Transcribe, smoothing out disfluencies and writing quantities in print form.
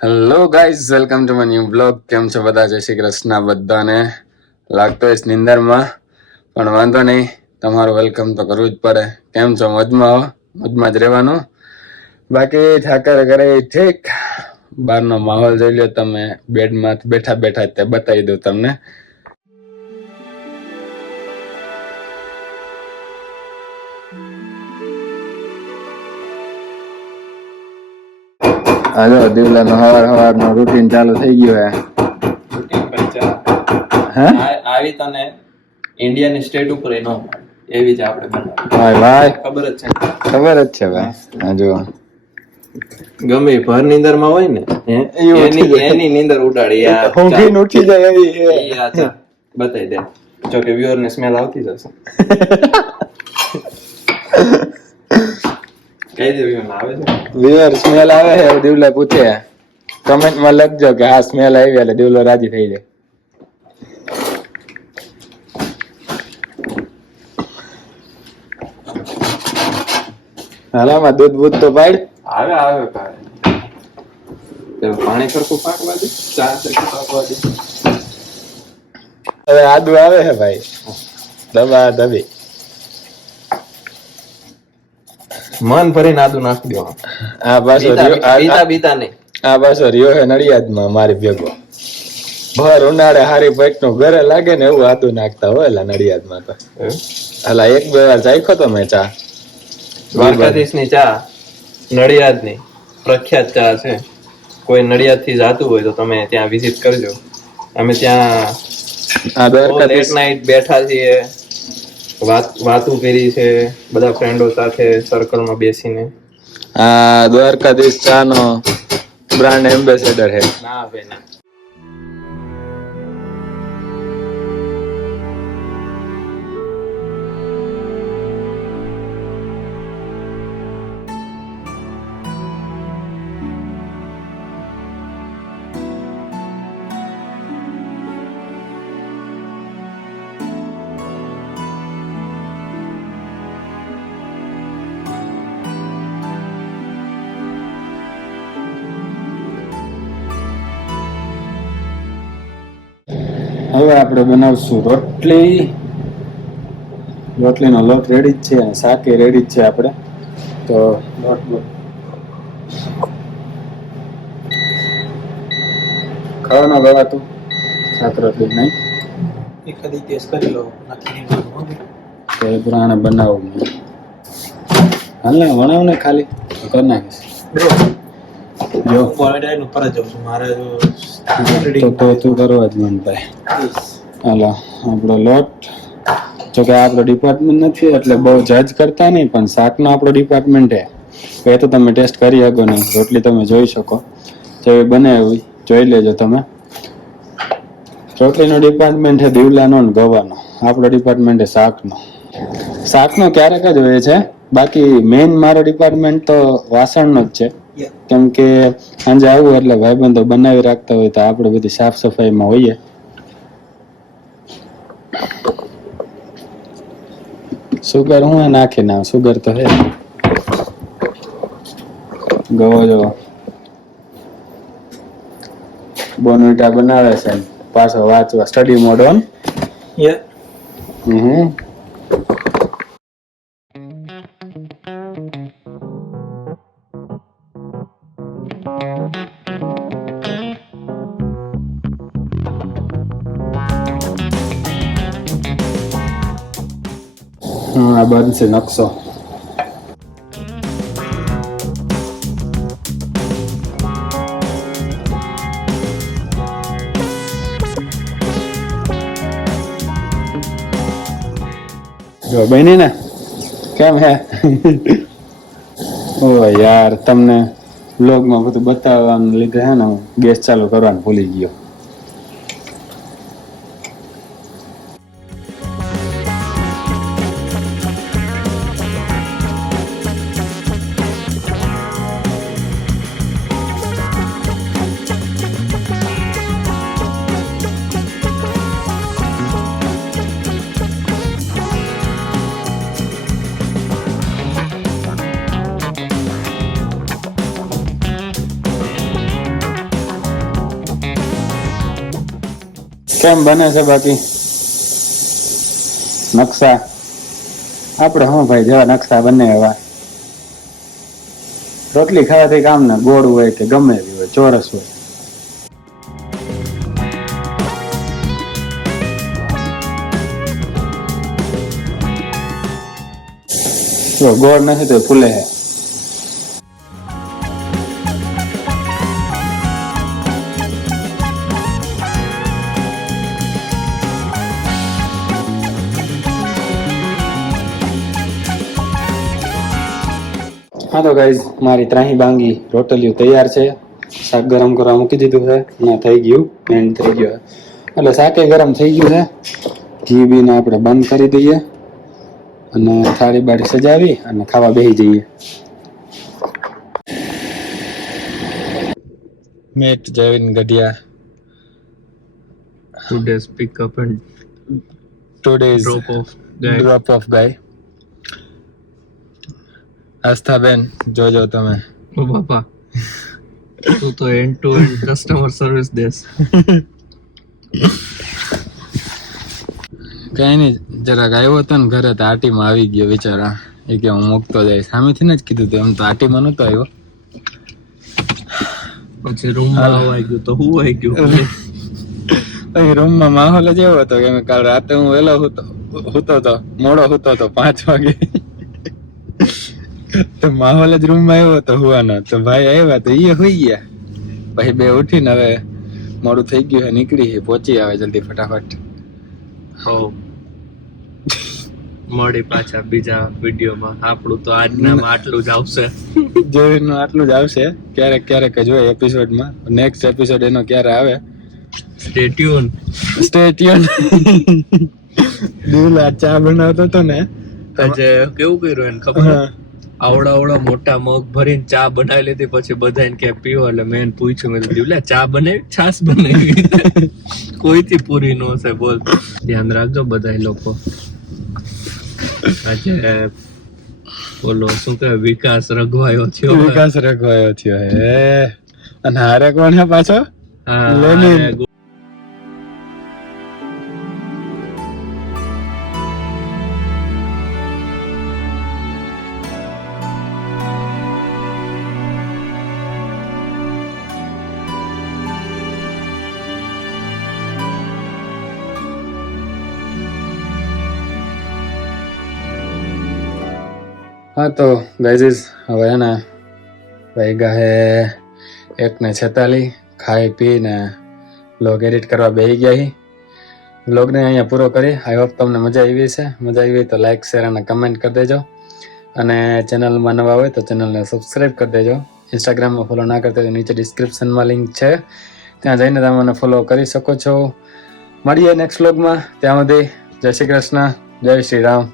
Hello guys, welcome to my new blog. કેમ છો બધા? જય શ્રી કૃષ્ણ. બધાને લાગતો હોય નિંદરમાં, પણ વાંધો નહીં, તમારું વેલકમ તો કરવું જ પડે. કેમ છો? મોજમાં હો, મોજમાં જ રહેવાનું. બાકી ઠાકર કરે ઠીક. બહારનો માહોલ જોઈ લો તમે, બેડમાં બેઠા બેઠા તે બતાવી દઉં તમને. હાલો, દિવલાનો સવારનો રૂટીન ચાલુ થઈ ગયો હે. આવી તને ઇન્ડિયન સ્ટેટ ઉપર એનો એવી જ આપણે બનાવી. ભાઈ ભાઈ ખબર જ છે, ખબર જ છે ભાઈ. હા જો ગમે ભર નીંદર માં હોય ને એની નીંદર ઉડાડી ઊંઘીને ઉઠી જાય એવી બતાવી દે. જો કે વ્યુઅર ને સ્મેલ આવતી જ હશે. કઈ દે વ્યુઅર આવે છે, વ્યુઅર સ્મેલ આવે છે એવું દિવલા પૂછે. કમેન્ટ માં લખજો કે હા સ્મેલ આવી, એટલે દિવલો રાજી થઈ જાય. હાલામાં દૂધ બૂધ તો પાડ. આવે આવે પાણી સરખું પાકવા દે, ચા સરખું પાકવા દે. હવે આદુ આવે છે ભાઈ, દબા દબી મન ભરીને આદુ નાખી દો. આ પાછો બીતા નહીં. આ પાછો રહ્યો છે નડિયાદમાં મારી ભેગો. ભર ઉનાળે હારી પેટ નું ઘરે લાગે ને એવું આદુ નાખતા હોય એલા નડિયાદમાં તો. હાલા એક બે વાર ચાખ્યો તો મેં ચા. દ્વારકાધીશ ની ચા નડિયાદ ની પ્રખ્યાત ચા છે. કોઈ નડિયાદ થી જાતું હોય તો તમે ત્યાં વિઝિટ કરજો. અમે ત્યાં લેટ નાઇટ બેઠા છીએ, વાતો કરી છે બધા ફ્રેન્ડો સાથે સર્કલમાં બેસીને. આ દ્વારકાધીશ ચા નો બ્રાન્ડ એમ્બેસેડર છે. ના ભાઈ ના. હવે આપણે બનાવશું રોટલી. રોટલીનો લોટ રેડી જ છે અને શાક એ રેડી જ છે. આપણે તો લોટ ખાવાનો ગવાતું શાક રોટલી નહીં એખાદી ટેસ્ટ કરી લો. તો એ પ્રમાણે બનાવું. હાલ ને વણાવ ને ખાલી કરી નાખીશ. જો ઉપર જ જાઉં છું મારે તો તું કરવા જ મન થાય. હાલો આપણો લોટ, જોકે આપણો ડિપાર્ટમેન્ટ નથી એટલે બહુ જજ કરતા નહીં, પણ શાકનો આપણો ડિપાર્ટમેન્ટ છે. એ તો તમે ટેસ્ટ કરી શકો નહીં. રોટલી તમે જોઈ શકો, જેવી બને એવી જોઈ લેજો તમે. રોટલીનો ડિપાર્ટમેન્ટ છે દીવલાનો ને ગવાનો. આપણો ડિપાર્ટમેન્ટ છે શાકનો. શાકનો ક્યારેક જ હોય છે, બાકી મેઇન મારો ડિપાર્ટમેન્ટ તો વાસણનો જ છે. કેમ કે સાંજે આવું એટલે ભાઈબંધો બનાવી રાખતા હોય તો આપણે બધી સાફ સફાઈમાં હોઈએ. સુગર હું નાખી ના, સુગર તો હે. ગવો જો બોનવીટા બનાવે છે, પાછો વાંચવા સ્ટડી મોડ ઓન. આ બનશે નકશો. જો બની ને કેમ હે? ઓ યાર, તમને વ્લોગમાં બધું બતાવવાનું લીધે હે ને હું ગેસ ચાલુ કરવાનું ભૂલી ગયો. કેમ બને છે બાકી નકશા? આપણે હું ભાઈ જેવા નકશા બને એવા. રોટલી ખાવાથી કામ ના, ગોળ હોય કે ગમે એવી હોય, ચોરસ હોય. જો ગોળ નથી તો ફૂલે હે. હા તો ગાઈઝ, મારી ત્રાહી બાંગી રોટલીઓ તૈયાર છે. શાક ગરમ કરવા મૂકી દીધું છે ને થઈ ગયું એન્ડ થઈ ગયો એટલે શાકે ગરમ થઈ ગયું છે. ઘી બીને આપણે બંધ કરી દઈએ અને થાળી બાળી સજાવી અને ખાવા બેસી જઈએ. Meet Jevin Gadhiya today's pick up and today's drop off guy. Asthaben જોજો તમે. ઓ બાપા, તું તો end to end customer service દેસ. કઈ નઈ, જરાક આવ્યો હતો ને ઘરે તો આટીમાં આવી ગયો બિચારા. એ કે હું મૂકતો જઈશ, સામેથી ને જ કીધું હતું. એમ તો આટીમાં નતો આવ્યો. પછી રૂમમાં આવી ગયું તો હું આવી ગયું. પછી રૂમમાં માહોલ જ એવો હતો કે કાલ રાતે હું વહેલો હુતો હતો, મોડો હુતો હતો 5 વાગે. તો માહોલ જ રૂમમાં આવ્યો હતો હુવાનો. તો ભાઈ આવ્યા તો એ હોઈ ગયા. પછી બે ઉઠીને હવે મોડું થઈ ગયું છે, નીકળી પહોંચી આવે જલ્દી ફટાફટ. હો, મળી પાછા બીજા વિડીયોમાં. આપણું તો આજનામાં આટલું જ આવશે. જોઈનું આટલું જ આવશે. ક્યારેક ક્યારેક જ હોય એપિસોડમાં. નેક્સ્ટ એપિસોડ એનો ક્યારે આવે, સ્ટે ટ્યુન. દિલ આ ચા બનાવતો હતો ને આજે કેવું કર્યું એને ખબર? આવડા મોટા મગ ભરીને ચા બનાવી લીધી. પછી બધાને કે પીવો, એટલે મેં પૂછ્યું, મેં કીધું ચા બનાવી, છાસ બનાવી. કોઈથી પૂરી ન હશે, બોલ. ધ્યાન રાખજો બધા લોકો. આજે બોલો શું કહેવાય, વિકાસ રઘવાયો થયો હે. અને હારે કોણ હે પાછો? લેનિન. હા તો ગાઈઝ, હવે ને વાગ્યા હે 1:46. ખાઈ પીને વ્લોગ એડિટ કરવા બેસી ગયા હી. વ્લોગને અહીંયા પૂરો કરી. આઈ હોપ તમને મજા આવી છે. મજા આવી તો લાઈક, શેર અને કમેન્ટ કરી દેજો. અને ચેનલમાં નવા હોય તો ચેનલને સબસ્ક્રાઈબ કરી દેજો. ઇન્સ્ટાગ્રામમાં ફોલો ના કરતા તો નીચે ડિસ્ક્રિપ્શનમાં લિંક છે, ત્યાં જઈને તમે મને ફોલો કરી શકો છો. મળીએ નેક્સ્ટ વ્લોગમાં. ત્યાં સુધી જય શ્રી કૃષ્ણ, જય શ્રી રામ.